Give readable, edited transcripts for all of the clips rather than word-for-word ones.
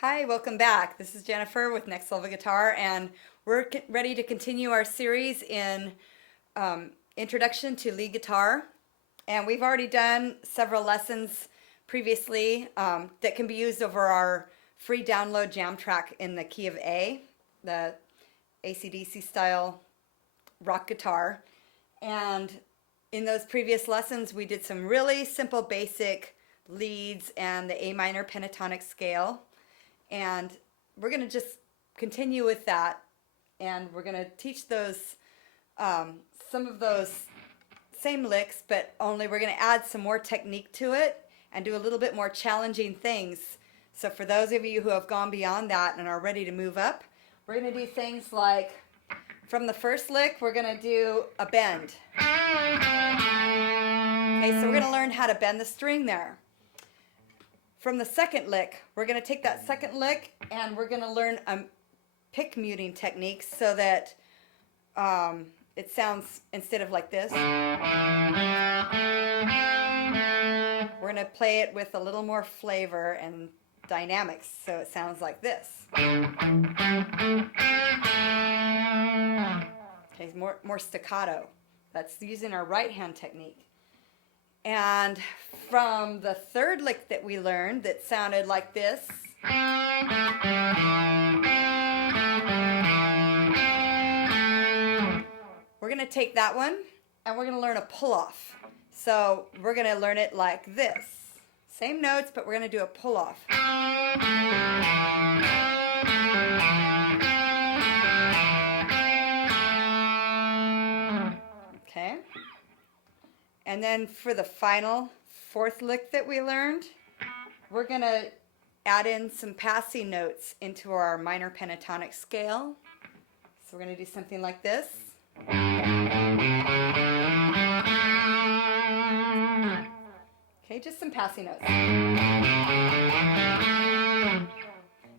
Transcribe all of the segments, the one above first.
Hi, welcome back. This is Jennifer with Next Level Guitar, and we're ready to continue our series in Introduction to Lead Guitar. And we've already done several lessons previously that can be used over our free download jam track in the key of A, the AC/DC style rock guitar. And in those previous lessons, we did some really simple basic leads and the A minor pentatonic scale. And we're going to just continue with that, and we're going to teach those some of those same licks, but only we're going to add some more technique to it and do a little bit more challenging things. So for those of you who have gone beyond that and are ready to move up, we're going to do things like, from the first lick, we're going to do a bend. Okay, so we're going to learn how to bend the string there. From the second lick, we're going to take that second lick and we're going to learn a pick muting technique so that it sounds, instead of like this, we're going to play it with a little more flavor and dynamics, so it sounds like this. Okay, more staccato. That's using our right hand technique. And from the third lick that we learned that sounded like this, we're going to take that one and we're going to learn a pull-off. So we're going to learn it like this. Same notes, but we're going to do a pull-off. Okay. And then for the final fourth lick that we learned, we're going to add in some passing notes into our minor pentatonic scale. So we're going to do something like this. Okay, just some passing notes.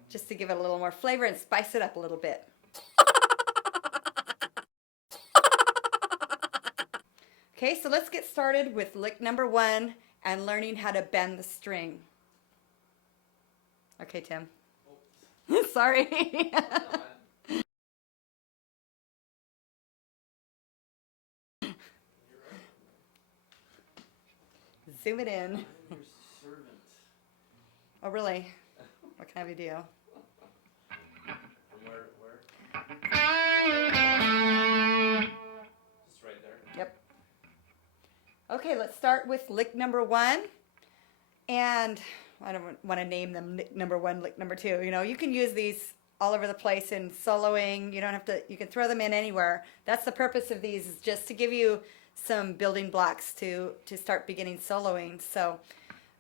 Just to give it a little more flavor and spice it up a little bit. Okay, so let's get started with lick number 1 and learning how to bend the string. Okay, Tim. Sorry. Zoom it in. Oh, really? What can I have you do? From where? Just right there. Yep. Okay, let's start with lick number 1. And I don't want to name them lick number 1, lick number 2. You know, you can use these all over the place in soloing. You don't have to, you can throw them in anywhere. That's the purpose of these, is just to give you some building blocks to start beginning soloing. So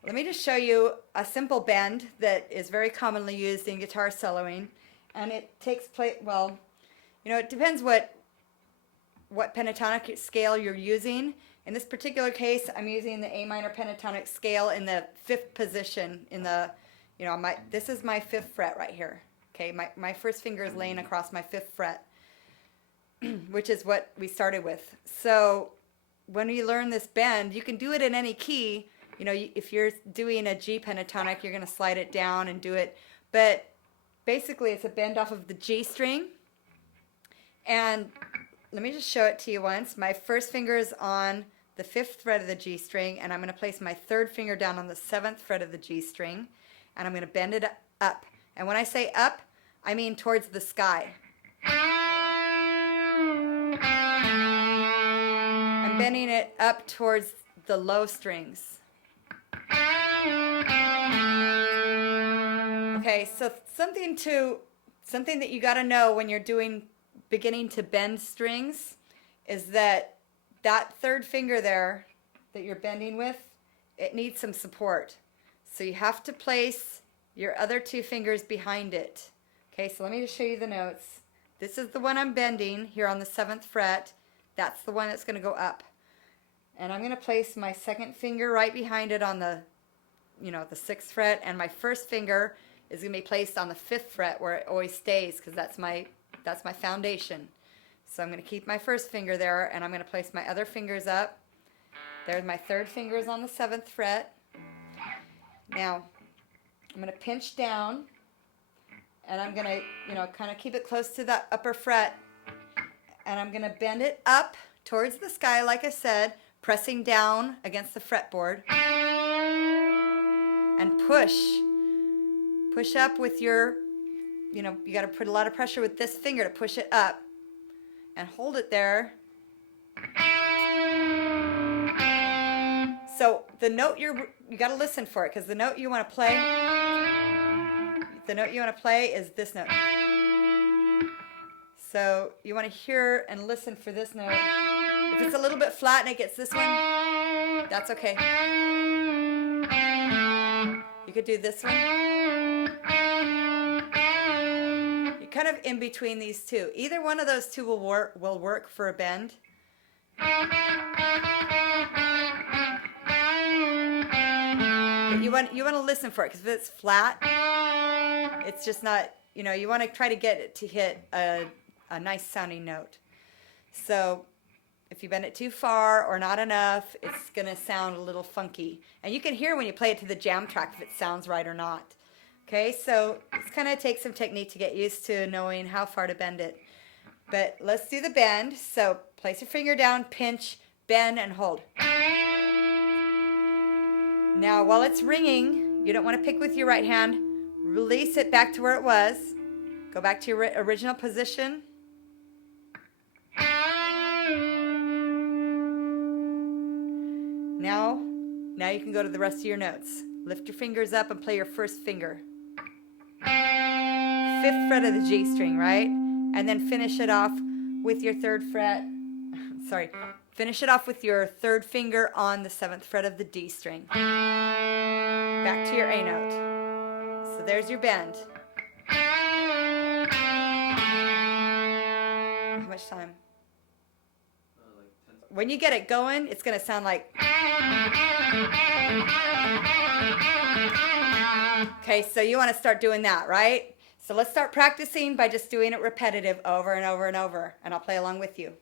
let me just show you a simple bend that is very commonly used in guitar soloing. And it takes place, well, you know, it depends what pentatonic scale you're using. In this particular case, I'm using the A minor pentatonic scale in the 5th position in the, you know, this is my 5th fret right here. Okay, my first finger is laying across my 5th fret, which is what we started with. So when you learn this bend, you can do it in any key. You know, if you're doing a G pentatonic, you're going to slide it down and do it. But basically, it's a bend off of the G string. And let me just show it to you once. My first finger is on the 5th fret of the G string, and I'm going to place my 3rd finger down on the 7th fret of the G string, and I'm going to bend it up. And when I say up, I mean towards the sky. I'm bending it up towards the low strings. Okay, so something that you got to know when you're beginning to bend strings is that 3rd finger there that you're bending with, it needs some support. So you have to place your other 2 fingers behind it. Okay, so let me just show you the notes. This is the one I'm bending here on the 7th fret. That's the one that's going to go up. And I'm going to place my 2nd finger right behind it on the, you know, the 6th fret, and my 1st finger is going to be placed on the 5th fret where it always stays, because that's my foundation. So I'm going to keep my 1st finger there, and I'm going to place my other fingers up. There's my 3rd finger is on the 7th fret. Now, I'm going to pinch down And I'm gonna, kind of keep it close to that upper fret. And I'm gonna bend it up towards the sky, like I said, pressing down against the fretboard. And push up with your, you got to put a lot of pressure with this finger to push it up. And hold it there. So the note you got to listen for it, because the note you want to play, is this note. So you want to hear and listen for this note. If it's a little bit flat and it gets this one, that's okay. You could do this one. You're kind of in between these two. Either one of those two will work for a bend. But you want to listen for it, because if it's flat, it's just not, you want to try to get it to hit a nice sounding note. So if you bend it too far or not enough, it's going to sound a little funky. And you can hear when you play it to the jam track if it sounds right or not. Okay, so it's kind of takes some technique to get used to knowing how far to bend it. But let's do the bend. So place your finger down, pinch, bend, and hold. Now, while it's ringing, you don't want to pick with your right hand. Release it back to where it was. Go back to your original position. Now you can go to the rest of your notes. Lift your fingers up and play your first finger. 5th fret of the G string, right? And then finish it off with your 3rd fret. Sorry. Finish it off with your 3rd finger on the 7th fret of the D string. Back to your A note. So there's your bend. How much time? Like 10 seconds. When you get it going, it's going to sound like... Okay, so you want to start doing that, right? So let's start practicing by just doing it repetitive over and over and over, and I'll play along with you.